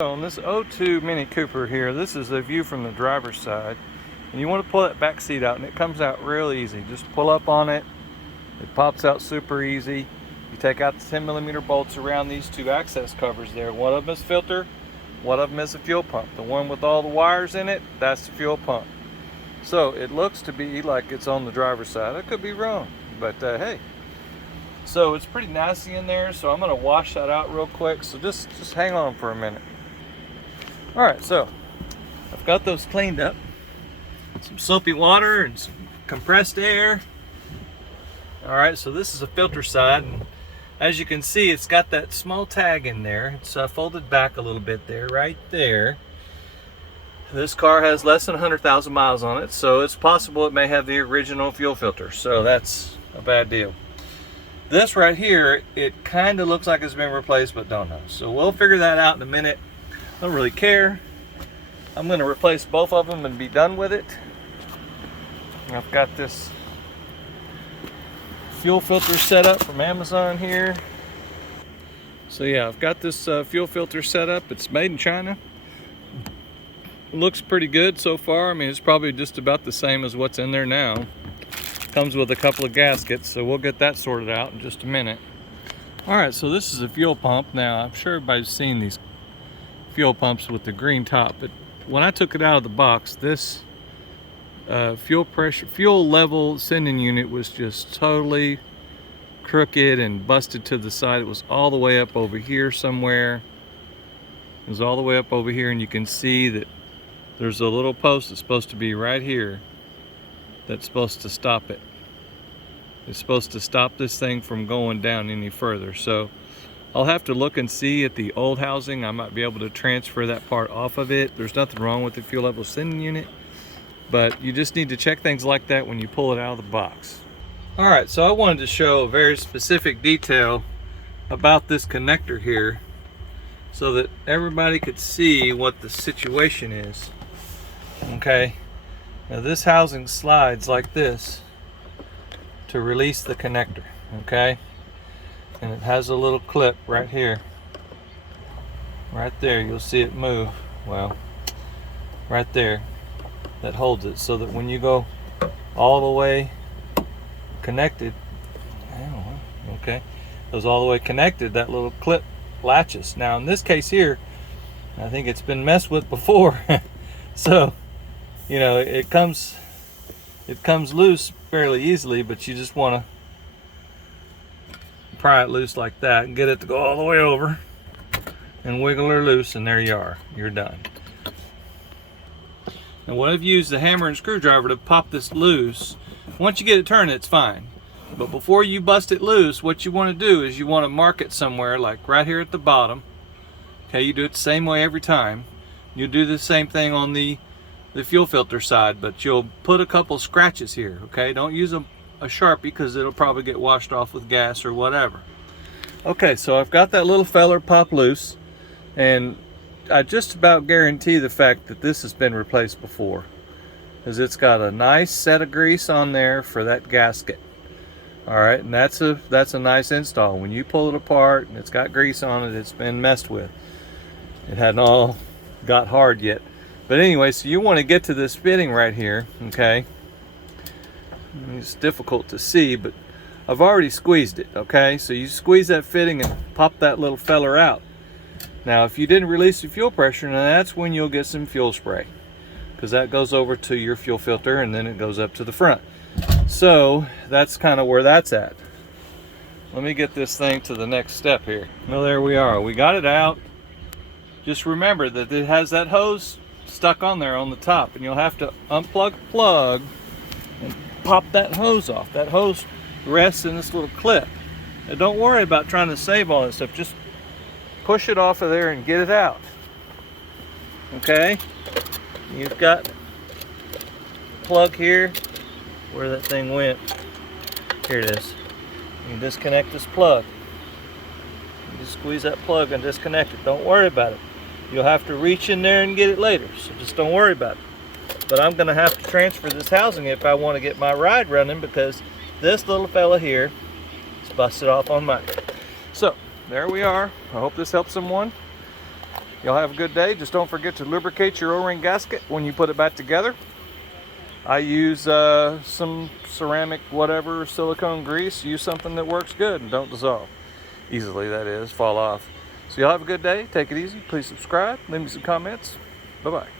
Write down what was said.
On this '02 Mini Cooper here, this is a view from the driver's side, and you want to pull that back seat out, and it comes out real easy. Just pull up on it, it pops out super easy. You take out the 10mm bolts around these two access covers there. One of them is filter, one of them is a fuel pump. The one with all the wires in it, that's the fuel pump. So it looks to be like it's on the driver's side. I could be wrong, but hey. So it's pretty nasty in there, so I'm going to wash that out real quick. So just hang on for a minute. Alright, so I've got those cleaned up. Some soapy water and some compressed air. Alright, so this is a filter side, and as you can see, it's got that small tag in there. It's folded back a little bit there, right there. This car has less than 100,000 miles on it, so it's possible it may have the original fuel filter, so that's a bad deal. This right here, it kind of looks like it's been replaced, but don't know. So we'll figure that out in a minute. I don't really care. I'm going to replace both of them and be done with it. I've got this fuel filter set up from Amazon here. So yeah, I've got this fuel filter set up. It's made in China. It looks pretty good so far. I mean, it's probably just about the same as what's in there now. Comes with a couple of gaskets, so we'll get that sorted out in just a minute. Alright, so this is a fuel pump. Now, I'm sure everybody's seen these fuel pumps with the green top, but when I took it out of the box, this fuel level sending unit was just totally crooked and busted to the side. It was all the way up over here somewhere. It was all the way up over here, and you can see that there's a little post that's supposed to be right here that's supposed to stop it. It's supposed to stop this thing from going down any further. So I'll have to look and see at the old housing. I might be able to transfer that part off of it. There's nothing wrong with the fuel level sending unit, but you just need to check things like that when you pull it out of the box. Alright, so I wanted to show a very specific detail about this connector here so that everybody could see what the situation is. Okay, now this housing slides like this to release the connector, okay? And it has a little clip right here. Right there, you'll see it move. Well, right there, that holds it so that when you go all the way connected, okay, goes all the way connected, that little clip latches. Now in this case here, I think it's been messed with before. So, you know, it comes loose fairly easily, but you just want to pry it loose like that and get it to go all the way over and wiggle her loose, and there you are, you're done. Now what I've used the hammer and screwdriver to pop this loose. Once you get it turned, it's fine, but before you bust it loose, what you want to do is you want to mark it somewhere, like right here at the bottom. Okay, you do it the same way every time. You'll do the same thing on the fuel filter side, but you'll put a couple scratches here. Okay, don't use a Sharpie because it'll probably get washed off with gas or whatever. Okay, so I've got that little feller pop loose, and I just about guarantee the fact that this has been replaced before, because it's got a nice set of grease on there for that gasket. Alright, and that's a nice install. When you pull it apart and it's got grease on it, it's been messed with. It hadn't all got hard yet. But anyway, so you want to get to this fitting right here, okay? It's difficult to see, but I've already squeezed it, okay? So you squeeze that fitting and pop that little feller out. Now, if you didn't release the fuel pressure, now that's when you'll get some fuel spray, because that goes over to your fuel filter and then it goes up to the front. So that's kind of where that's at. Let me get this thing to the next step here. Well, there we are. We got it out. Just remember that it has that hose stuck on there on the top, and you'll have to unplug the plug and pop that hose off. That hose rests in this little clip. Now don't worry about trying to save all that stuff. Just push it off of there and get it out. Okay? You've got the plug here where that thing went. Here it is. You can disconnect this plug. You just squeeze that plug and disconnect it. Don't worry about it. You'll have to reach in there and get it later, so just don't worry about it. But I'm going to have to transfer this housing if I want to get my ride running, because this little fella here is busted off on mine. So there we are. I hope this helps someone. Y'all have a good day. Just don't forget to lubricate your O-ring gasket when you put it back together. I use some ceramic whatever silicone grease. Use something that works good and don't dissolve easily, that is, fall off. So y'all have a good day. Take it easy. Please subscribe. Leave me some comments. Bye-bye.